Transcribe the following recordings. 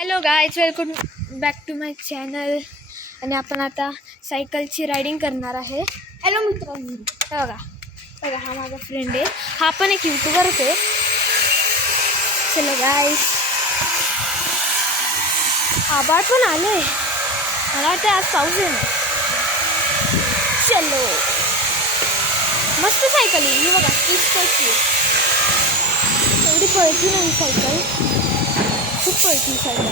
Hello guys, welcome back to my channel. आणि आपण आता सायकलची रायडिंग करणार आहे. हॅलो मित्रांनो, बघा बघा, हा माझा फ्रेंड आहे. हा पण एक यूट्यूबरच आहे. चलो गाईज, आभाळ पण आले. मला वाटतं आज पाऊस आहे ना. चलो, मस्त सायकल आहे ही, बघा किती एवढी पळती नाही सायकल, खूप पळती सायकल.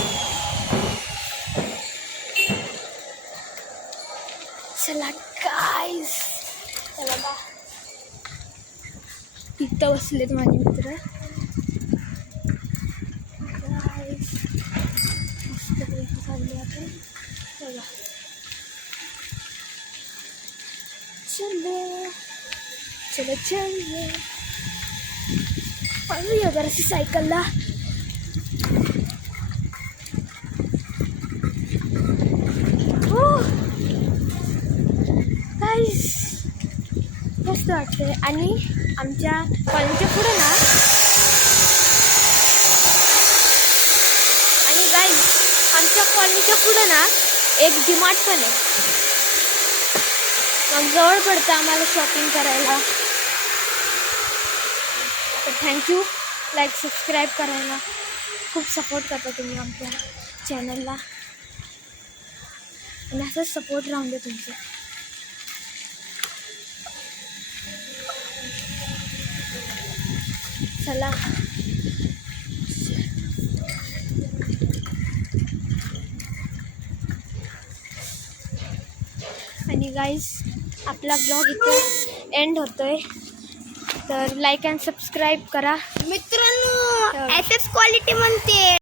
चला गाईज, चला बा, इथं बसलेत माझे मित्र. गाईज मस्तपैकी चालले आपण. बघा, चलो चलो चलो, पळूया जराशी सायकलला. हो गाईज, मस्त वाटते. आणि आमच्या कॉलेजच्या पुढे ना, आणि गाईज आमच्या कॉलेजच्या पुढे ना एक डीमार्ट पण आहे. मग जवळ पडतं आम्हाला शॉपिंग करायला. तर थँक्यू, लाईक सबस्क्राईब करायला. खूप सपोर्ट करता तुम्ही आमच्या चॅनलला, आणि असंच सपोर्ट राहून दे तुमचं. चला, आणि गाईज आपला ब्लॉग इथे एंड होतोय. तर लाईक अँड सबस्क्राईब करा मित्रांनो. एसएस क्वालिटी म्हणते.